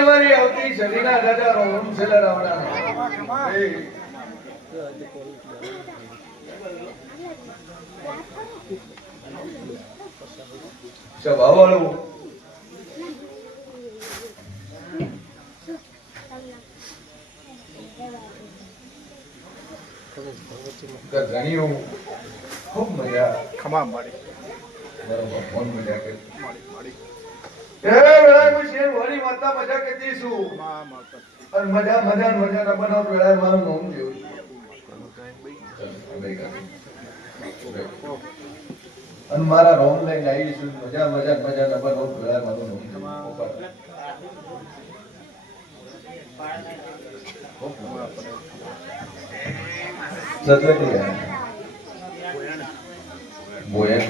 મારી આવતી દાદા રોમ ખૂબ મજા. ખમા મળી બરોબર ફોન મજા કે. મળી મારી. મજા મજા મજા બનાવ વેળા મારું નામ જેવું અને મારા રોમ લઈને આવીશું મજા મજા મજા નામ જેવું બોયા.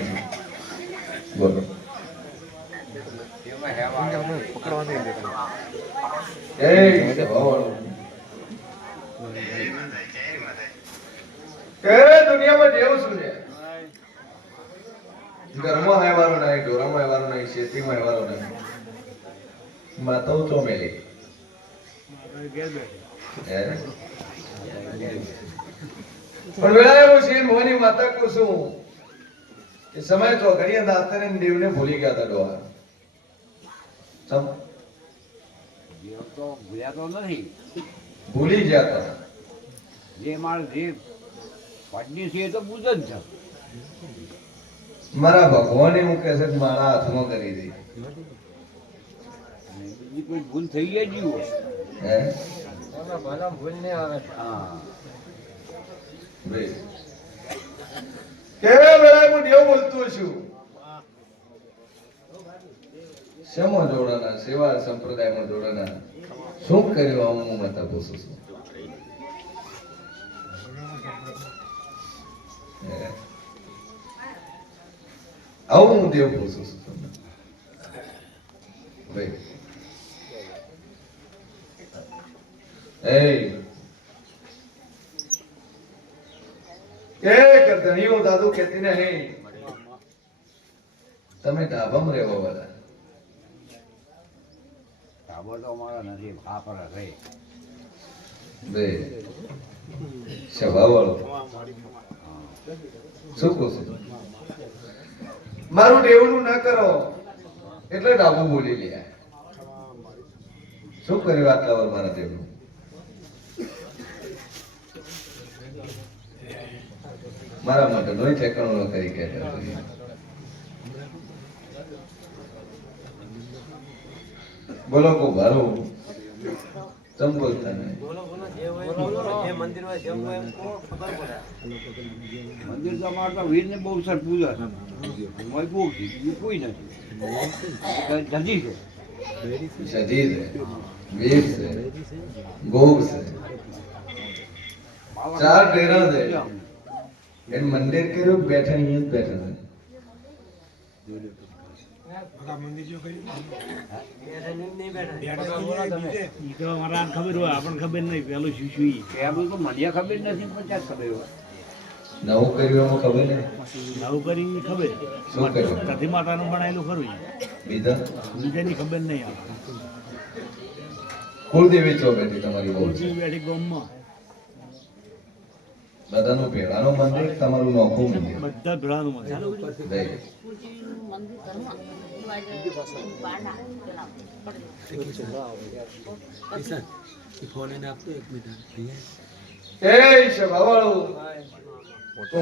બોલો. દેતા એ દુનિયામાં જેવું શું છે? ઘરમાં રહેવાનું નહીં, ઢોરામાં રહેવાનું નહીં શેતીમાં રહેવાનું નહીં. માતાઓ ચોમેલી હે? પણ વેળા એવું તો દેવને ભૂલી ગયા હતા ડોહા. જીવ તો ભૂલ્યા તો. નથી ભૂલી જતો જે માણસ જે પત્ની છે એ તો પૂજન છે. મારા ભગવાને હું કહે છે કે મારા હાથમાં કરી દે. બીજી કોઈ ભૂલ થઈ ગઈ જીવો હે? હા. બે. કેવા વેળાએ હું દેવ બોલતો છું? શેમાં જોડાના? સેવા સંપ્રદાયમાં જોડાના? શું કર્યું હું માતા પૂછું છું? આવું હું દેવ પૂછું છું તમને. ભાઈ. એ કે હું દાદુ કહેતી નહીં તમે ધાબામાં રહેવા વાળા. મારું દેવનું ના કરો. એટલે ડાબુ બોલી લે. શું કર્યું આટલા વાર મારા દેવનું? મારા માટે નોય ઠેકાણું કરી કે. બોલો કો ભારું. બોલતા નહીં. મંદિર તો અમારે તો વીરને બહુ સર પૂજા છે. બહુ કોઈ નથી. ધજી છે. સધી છે. વીર છે. ગોગ છે. ચાર ડેરા છે. એ મંદિર કર્યું બેઠા અહીંયા જ બેઠા છે. તો ખબર હોય આપણને ખબર નહીં પેલું શું શું. તો મને ખબર નથી પણ ક્યાં ખબર હોય. નવું કર્યું ખબર નહીં. નવું કરી ખબર? શું કર્યું? સતી માતાનું બનાવેલું ખરું બીજા? બીજાની ખબર નહીં. આપણે કુળદેવી તમારી બહુ બેઠી ગામમાં. બધાનું ભેળાનું મંદિર તમારું નોખું મંદિર. બધા ભેળાનું મંદિર.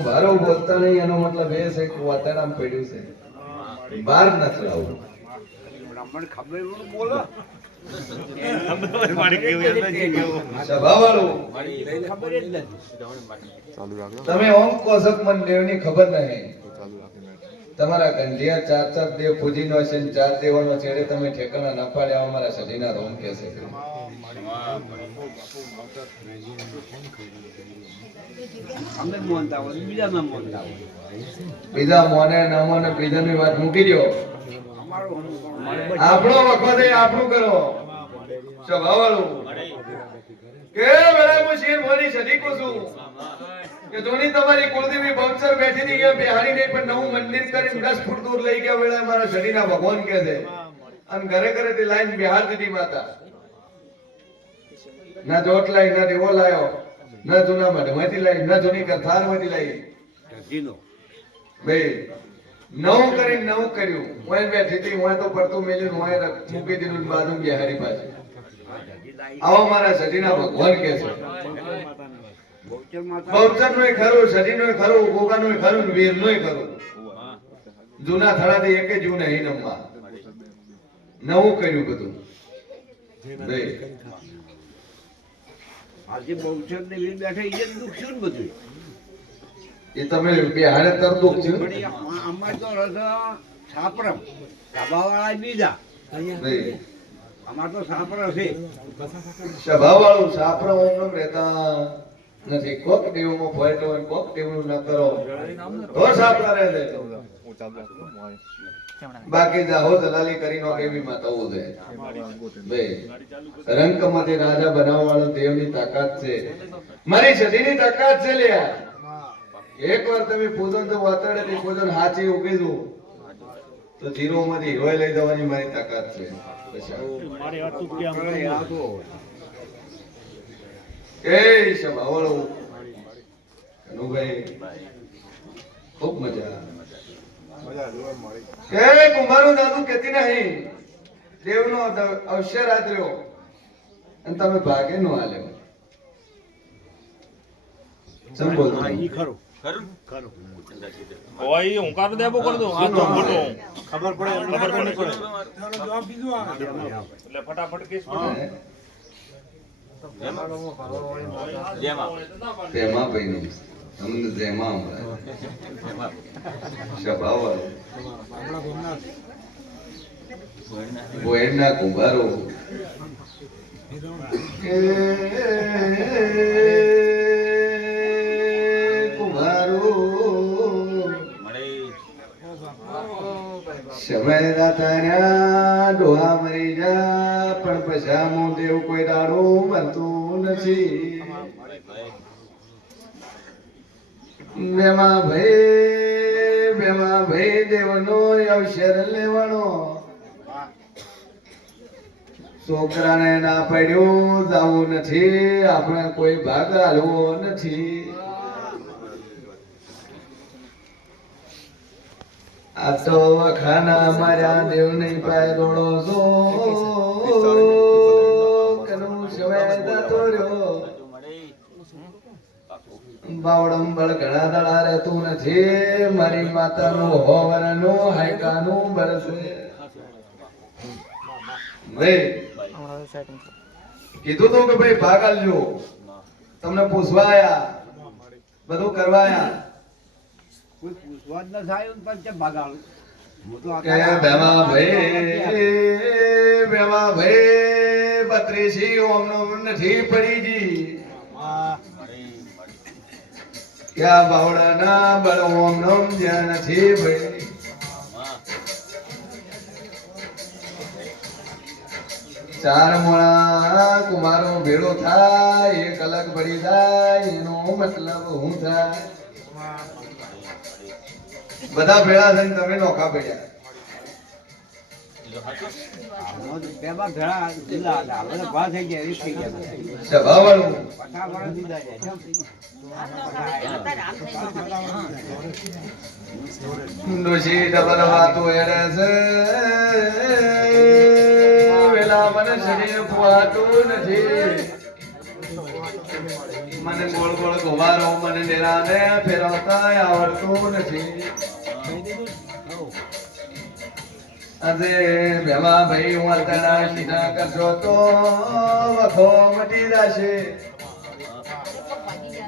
ભારો બોલતા નહીં એનો મતલબ એ છે કે વાતાવરણ પડ્યું છે. બહાર નથી લાવવું બ્રાહ્મણ ખબર બોલો. તમે ઓમ કોશક મન દેવની ખબર નહીં. તમારા ગંઢિયા ચાર ચાર દેવ પૂજીનો છે ને ચાર દેવાનો છેડે તમે ઠેકાણા ના પાડ્યા અમારા સદીના રોમ કે છે. બીજા ના મોને ન મોને બીજાની વાત મૂકી દો આપણો વખતે આપણું કરો. સ્વભાવવાળું કે વેળા હું શેર મોની સદીકો છું. કે ધોની તમારી કુળદેવી બહુચર બેઠી હતી અહીંયા બેહાડી નહીં પણ નવું મંદિર કરીને દસ ફૂટ દૂર લઈ ગયા વેળા મારા શરીરના ભગવાન કે છે. અને ઘરે ઘરે થી લાઈન બિહાર દીધી માતા. ના જોટ લાઈ ના દેવો લાયો. ના જૂના મઢમાંથી લાઈ ના જૂની કથારમાંથી લાઈ બે. નવું કરી નવું કર્યું. હું બેઠી હતી હું તો પડતું મેલ્યું મૂકી દીધું, બાજુ ગયા હરી પાસે આવો મારા સજીના ભગવાન કે છે. બૌચરનું ખરું સજી નું ખરું ગોગા નું ખરું, ને વીરનું ખરું. જૂના થડાથી એક જૂ નહીં નમવા. નવું કર્યું બધું. આજે બહુચર ને વીર બેઠા જ દુઃખ છે ને બધું એ તમે બિહારે તરતું આમાં- આમાં તો રસ સાપરમ ડાબાવાળા બીજા. અમાર તો છાપર છે. સ્વભાવ વાળું સાપરા ઓમ રહેતા નથી. કોક દેવમાં ફોઈટ હોય કોક દેવનું ના કરો. તો છાપરા રહે છે. બાકી જાહો દલાલી કરી નો કેવી માતાઓ છે. બે રંકમાંથી રાજા બનાવવા વાળો દેવની તાકાત છે. મારી સતીની તાકાત છે લ્યા. એક વાર તમે ભોજન તો વાતાડે તે પૂજન હાચી ઉગી દો તો જીરો માંથી હોય લઈ જવાની મારી તાકાત છે. એ સભાવાળો કનુભાઈ ખૂબ મજા. મજા જોવા મળી. એ કુંભારનું દાદુ કેતી નહીં. દેવનો અવસર આદર્યો અને તમે ભાગે નો આલ્યો સંબોધન હા ખરું. ખરું ઓય હું કારો દેબો કર દઉં આ તો મોટો ખબર પડે ખબર પડે. જવાબ બીજો પડે એટલે ફટાફટ કેસ હે? મરી જા પણ પછામો દેવ કોઈ દાડો મરતું નથી. ભાઈ બેમાં ભાઈ દેવનો અવસર લેવાનો. છોકરાને ના પડ્યો, જવું નથી, આપણે કોઈ ભાગ હાલવો નથી. આ તો વખાના મારા દેવ નહીં પાય દોડો સો કનું રહ્યો. બાવડમ બળ ઘણા દડા રહેતું નથી. મારી માતાનું હોવરનું હાયકાનું બળશે ભાઈ કીધું તું કે ભાઈ ભાગ આલજો. તમને પૂછવા આયા. બધું કરવા આયા. કોઈ પૂછવા જ ન થાય પણ કેમ ભાગાડું. હું તો બેમા ભાઈ બેમા ભાઈ બત્રીસી ઓમનો નથી પડી જી ક્યાં બાવડાના બળ ઓમનો જ્યાં નથી ભાઈ. ચાર મોણા કુમારો ભેળો થાય એક અલગ પડી જાય એનો મતલબ હું થાય. બધા ભેળા થઈને તમે નોખા પડ્યા ડોશી ડબલ વાતો એડે છે. વેલા મને શરીર પુઆતું નથી. મને ગોળ ગોળ ગોવારો મને ડેરાને ફેરવતા આવડતું નથી. અરે ભેમા ભાઈ હું અલકડા સીધા કરશો તો વખો મટી જશે.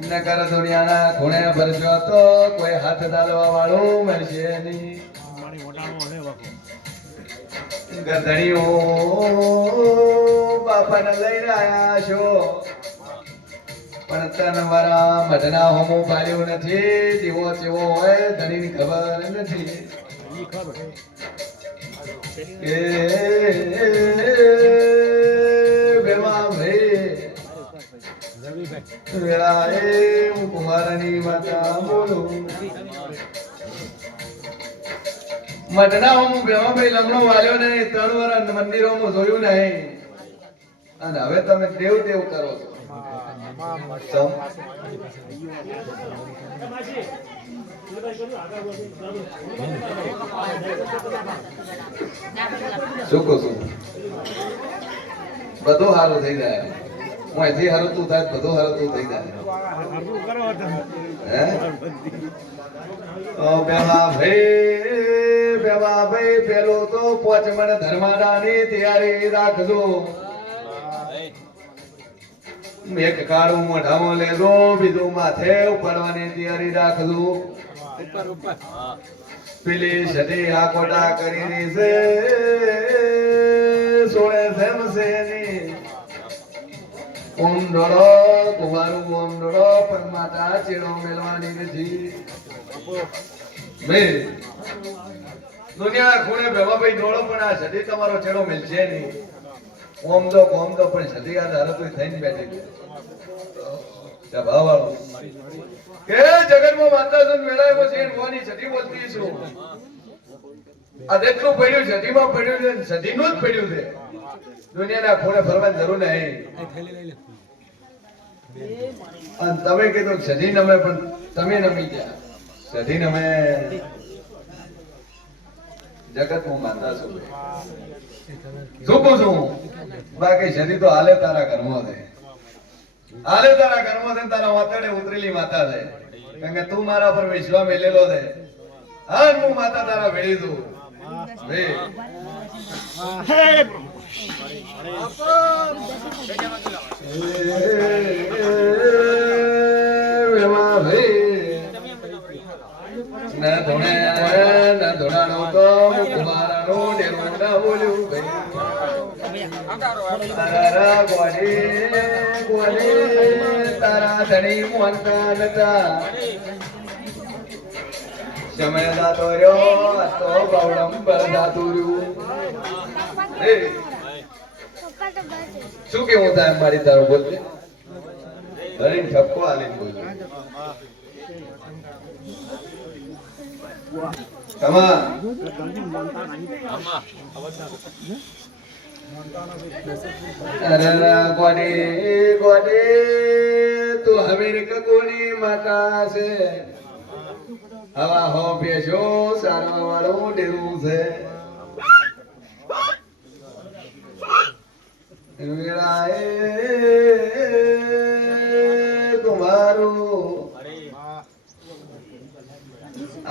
નગર દુનિયાના ખૂણે ભરશો તો કોઈ હાથ ડાલવા વાળું મળશે નહીં. ગધડીઓ બાપાને લઈને આયા છો. પણ તનવરા મઢના હોમો પાલ્યો નથી દીવો ચેવો હોય ધણીની ખબર નથી. ઈ ખરું એ બેમાં ભાઈ રવિભાઈ વેળા એ હું કુમારની માતા બોલું. મઢના હું બેમાં ભાઈ લમણો વાલ્યો નહીં, ત્રણ વાર મંદિરોમાં જોયું નહીં. અને હવે તમે દેવ દેવ કરો છો? શું કહું છું? બધું સારું થઈ જાય. હું અહીંથી સારું તું થાય બધું તું થઈ જાય. ભાઈ, પેલો તો પોચ મણ ધર્માડાની તૈયારી રાખજો. એક કાળું મોઢામાં લેજો બીજું માથે ઉપાડવાની તૈયારી રાખજો પેલી સદી આ કોટા કરી રહી છે સોળે ફેમ છે એની ઓમ ડોળો કુવારું ઓમ ડોળો પણ માતા ચેડો મેલવાની નથી. મેં દુનિયાના ખૂણે ભેમાભાઈ ડોળો પણ આ સદી તમારો ચેડો મેલશે નહીં. ઓમ તો, કોમ તો, પણ સદી આ થઈ થઈને બેઠી છે ત્યાં ભાવવાળું. કે જગતમાં માતા જન મેળાયો છે છતી સદી બોલતી છું. આ જેટલું પડ્યું સદીમાં પડ્યું છે સદીનું જ પડ્યું છે. દુનિયાના ખૂણે ફરવાની જરૂર નહીં. અને તમે કીધું સદી નમે, પણ તમે નમી ગયા. સધી નમે. જગત હું માનતા છું ઝૂકું છું? બાકી શરીર તો હાલે તારા ઘરમાં છે. હાલે તારા ઘરમાં છે તારા વાતડે ઉતરેલી માતા છે. કારણ કે તું મારા પર વિશ્વાસ મેલેલો છે. હા હું માતા તારા ભેળી દઉં ભે. વેવા ભઈ. ના ધોણે ના ધોણાનો તો કુમારાનો બોલ્યું. તારા ગોડે ગોડે તારા ધણી મોનતા નતા સમય દાતો રહ્યો તો બાવડમ બરદાતું રહ્યું શું કેવું થાય મારી તારું બોલજે ધરીને ઠપકો આલીને બોલજે અરે ગોડે કકુની માતા છે હવા હો પેશો સારવા વાળું છે તમારું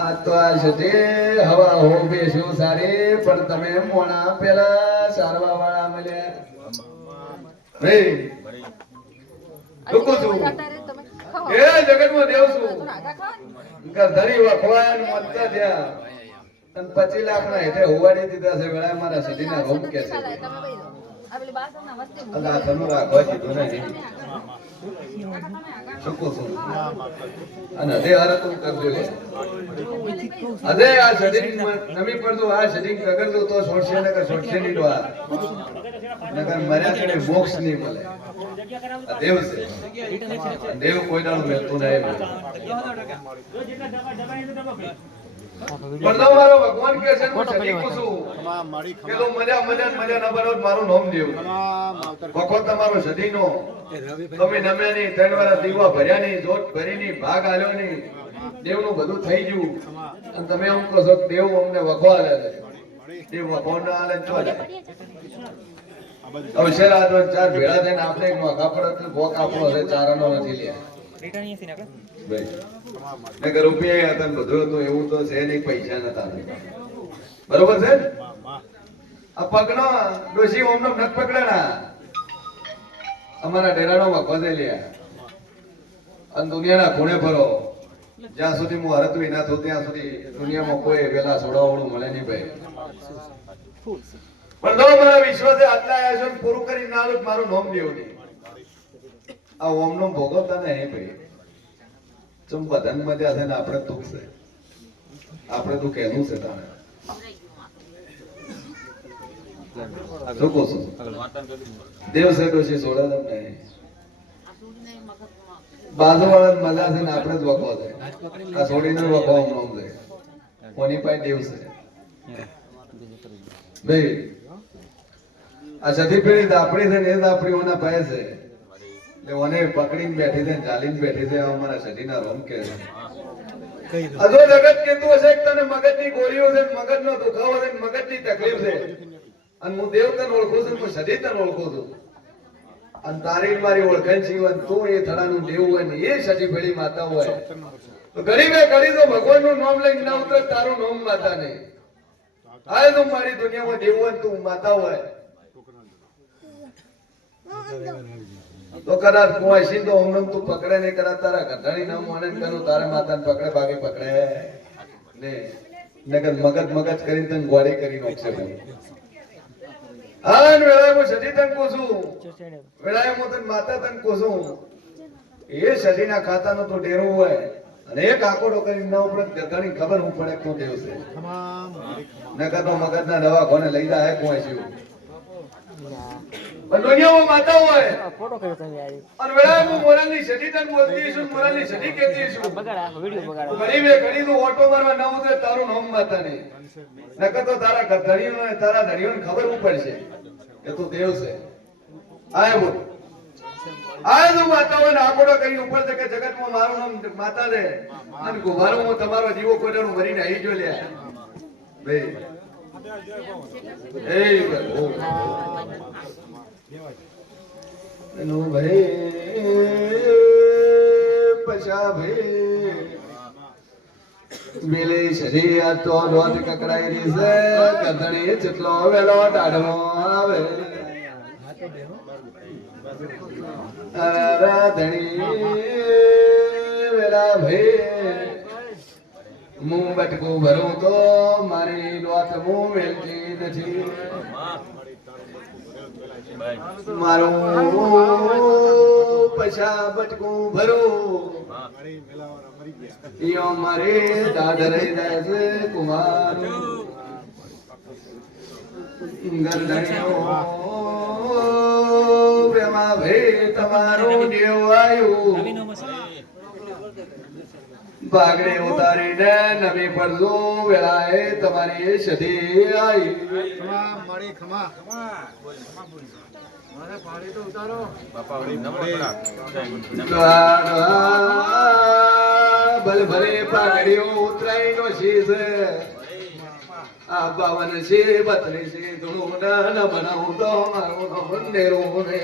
આ તો આ છે હવા હો બેસ્યો સારી પણ તમે મોણા પેલા સારવા વાળા મળ્યા. નહીં લોકો છું એ જગતમાં દેવ છું ધરી વખવાય ને મતતા થયા. અને પચીસ લાખ ના હેઠે હોવાડી દીધા છે વેળા મારા સદીના રોમ કે છે. આ તનું રાખવા આ શરીર નમી પડતું તો છોડશે ને છોડશે નહીં આ. નકર મર્યા છે મોક્ષ નહીં મળે. દેવ છે. દેવ કોઈ દાડો મેળતું નહીં દેવનું બધું થઈ ગયું અને તમે એમ કહો છો દેવ અમને વખો આલે છે દેવ ચાર ભેળા થઈને આપણે એક મોકા પડે ભોક આપણો નથી લે. એવું તો અમારા ડેરાનો ખૂણે ફરો. જ્યાં સુધી હું હરતવી ના સુધી દુનિયામાં કોઈ વેલા સોડાવડું મળે નહીં ભાઈ. પણ જો મારા વિશ્વાસે આટલા છો પૂરું કરી ના મારું નોમ દેવું નહીં. આ ઓમ નો ભોગવતા નહીં ભાઈ. ચમ બધાને મજા છે ને આપણે છે? આપણે તો કહેવું છે તારે નહીં. બાજુવાળા મજા આપણે જ વખો છે આ છોડીને વખો હમણાં છે કોની પાસે આ સધી પેઢી દાપડી છે ને એ દાપડીઓના પાસે છે. એટલે ઓને પકડીને બેઠી છે ને ચાલીને બેઠી છે આ અમારા સધીના રોમ કે છે. અધો જગત કેતું હશે કે તને મગજની ગોળીઓ છે મગજનો દુખાવો છે ને મગજની તકલીફ છે. અને હું દેવ તને ઓળખું છું હું સધી તને ઓળખું છું. અને તારી મારી ઓળખાણ જીવન તું એ થડાનું દેવ હોય ને એ સજી ભેળી માતા હોય. તો ગરીબે ગરીબ તો ભગવાનનું નામ લઈને ના ઉતરે તારું નામ માતા નહીં. આ તું મારી દુનિયામાં દેવ હોય ને તું માતા હોય. તો કદાચ કુવાસી તો હમણાં તું પકડે નહીં, કદાચ તારા ગધાડી નામ મને કરું તારે માતાને પકડે ભાગે પકડે ને. નગર મગજ મગજ કરીને તને ગોળી કરી નાખશે ભાઈ. વેળાએ હું સજી તન કહું વેળાએ હું તન માતા તન કહું એ સજીના ખાતાનો તો ડેરો હોય. અને એક આકોડો કરી ના ઉપર ગધાડી ખબર હું પડે કોણ દેવ છે. નકર તો મગજના દવા કોને લઈ જાય કોઈ પણ દુનિયામાં માતા હોય. ફોટો કર્યો તમે અને વેળા હું મોરાલની સધી તન બોલતી છું મોરાલની સધી કહેતી છું. બગાડા વિડિયો બગાડા. બગાડ ઘડી બે ઘડી તું ઓટો મારવા ન ઉતરે તારું નામ માતા ને નકર તો તારા ધણીઓ ને તારા ધણીઓને ખબર ઉપડશે પડશે. કે તું દેવ છે. આય બોલ. આય તું માતા હોય ને આકોડો કઈ ઉપર છે કે જગતમાં મારું નામ માતા છે અને ગુવારો હું તમારો જીવો કોઈનું મરીને આવી જો લે. ભાઈ. એ બોલ પછા ભાઈ મેલે શરી આ તો કકડાઈ રહી છે વેલો ડાઢવો આવે રાધણી તો મારી લોટ હું વેલતી નથી મારું પૈસા બટકું ભરું. યો મારે દાદર દાસ કુમાર ગરદણીઓ પ્રેમા ભે તમારું આવ્યું બાગડે ઉતારીને નવી પડજો વેળાએ તમારી સધી આવી બલ ભરે પાગડીઓ ઉતરાઈ નો શીશ આ બાવન છે બત્રીસ છે ધૂણું ન બનાવું તો મારું નેરું ને.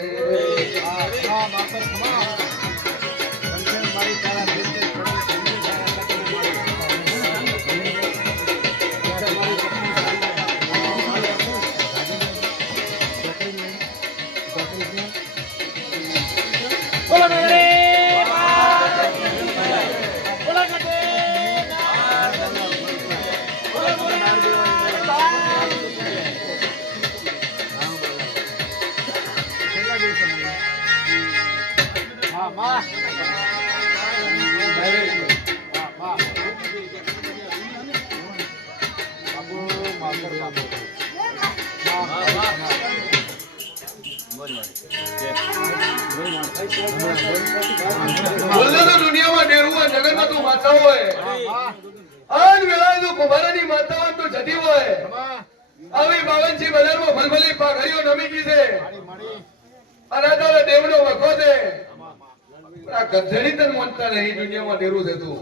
બોલને દુનિયામાં ડેરું હોય, જગતમાં હોય. આવી બાવનસી બજારમાં ફલફલી પાઘડીઓ નમી ગઈ છે. અને દેવનો વખો છે. આ દુનિયામાં ડેરું છે તું.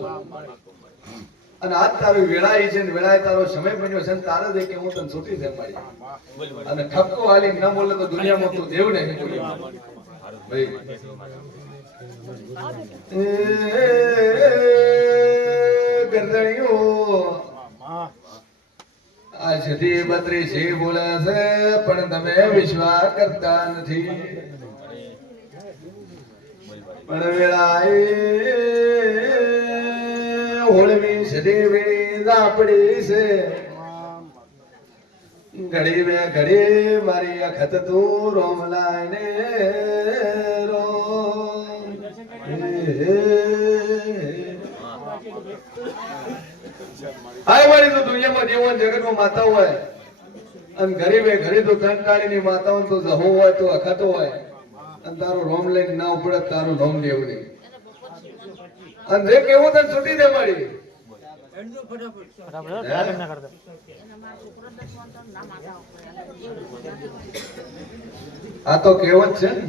અને આજ તારી વેળાઈ છે ને વેળાએ તારો સમય બન્યો છે ને તારે દે કે હું તને છૂટી છે મારી. અને ઠપકો હાલી ન બોલે તો દુનિયામાં તું દેવ બોલી. ભાઈ. ગરદણીઓ, આ સુધી બત્રીસી બોલે છે, પણ તમે વિશ્વાસ કરતા નથી. પણ વેળાએ હોળમી સદી દાપડી છે ઘડી મે ઘડી મારી અખત તું રોમ લાઈને રોમ વાળી તો દુનિયામાં જીવન જગતમાં માતા હોય અને ગરીબે ઘરે તો કંટાળીની માતાઓ તો જહો હોય તો અખતો હોય અને તારું રોમ લઈને ના ઉપડે તારું રોમ લેવું નહીં અને જે કેવું તને છૂટી દે મારી. આ તો કહેવત છે ને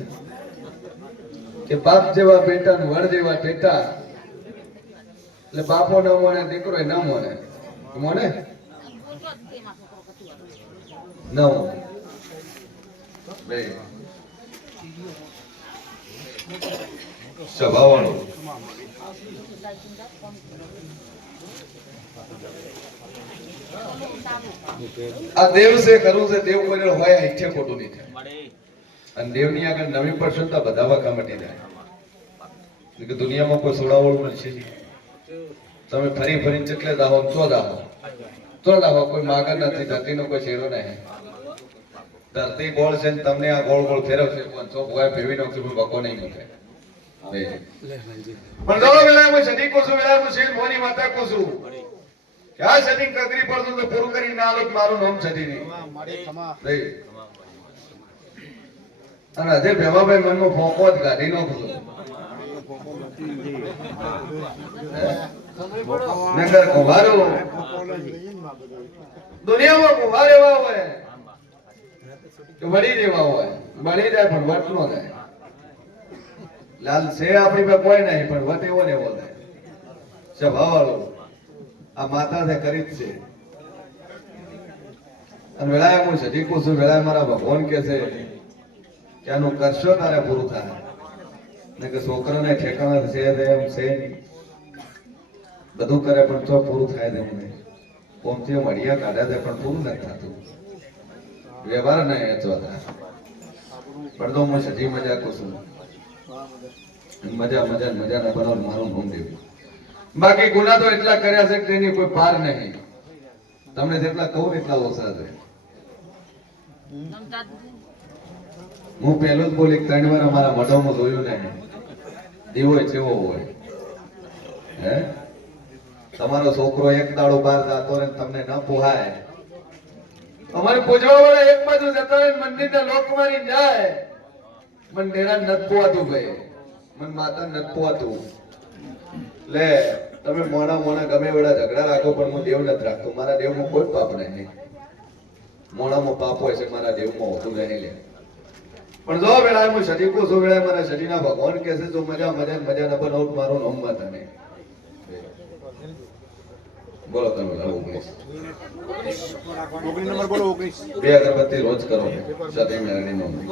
કે બાપ જેવા બેટા ને વડ જેવા બેટા એટલે બાપો ન મોને દીકરો ન મોને મોને ન બે. સ્વભાવવાળો આ દેવ છે કરવું છે, દેવ કરેલ હોય ઈચ્છે ખોટું નહીં થાય. અને દેવની આગળ નવી પ્રસન્નતા બધા વાંકા મટી જાય કે દુનિયામાં કોઈ સોડાવળ પણ છે તમે ફરી ફરીને ચેટલે દાહો તો દાહો. તો દાહો, કોઈ માગર નથી, ધરતીનો કોઈ શેરો નહીં. ધરતી ગોળ છે ને તમને આ ગોળ ગોળ ફેરવશે, પણ તો ભોય ફેરવી નાખશે, પણ બકો નહીં મૂકે. ક્યાં પડતું તો પૂરું કરી ના મારું નામ સદી અને હજે ભેમાભાઈ મનમાં ફોંકો જ કાઢી નાખું નગર કુંભારો. દુનિયામાં કુંભાર એવા હોય. કે વળી જેવા હોય. મળી જાય પણ વટ નો જાય. લાલ છે આપણી પાસે કોઈ નહીં, પણ વટ એવો ને એવો થાય. સ્વભાવવાળો આ માતા છે કરી જ છે. અને વેળાએ હું સજીકું છું, વેળાએ મારા ભગવાન કે છે કે આનું કરશો તારે પૂરું થાય. ને કે છોકરાને ઠેકાણા છે એમ છે બધું કરે, પણ તો પૂરું થાય તેમ નહીં. પોમથી મળ્યા કાઢ્યા છે, પણ પૂરું નથી થતું. વ્યવહાર નહીં અચવાતા પણ તો હું સજી મજા કું મજા મજા મજા મજાના બનાવ મારું હોમ દેવું બાકી ગુના તો એટલા કર્યા છે તેની કોઈ પાર નહીં. તમને જેટલા કહું એટલા ઓછા છે. હું પહેલું જ બોલી, ત્રણ વાર અમારા મઢોમાં જોયું ને એવો જેવો હોય હે? તમારો છોકરો એક દાડો બહાર જતો ને તમને ન પોહાય. અમારે પૂજવા વાળા એક બાજુ જતા ને મંદિરના લોક મારી જાય. મને ડેરા નથી પોવાતું ભાઈ મને માતા નથી પોવાતું લે, તમે મોણા મોણા ગમે વેળા ઝઘડા રાખો, પણ હું દેવ નથી રાખતો. મારા દેવમાં કોઈ પાપ નહીં મોણામાં પાપ હોય છે, મારા દેવમાં હોતું નહીં લે. પણ જો વેળાએ હું સજીકું છું વેળાએ મારા શરીરના ભગવાન કહે છે જો મજા મજા મજા ન બનાવું મારું, નામમાં તને બોલો તમે ઓગણીસ. બે અગરબત્તી રોજ કરો સતી મેળાની નોંધણી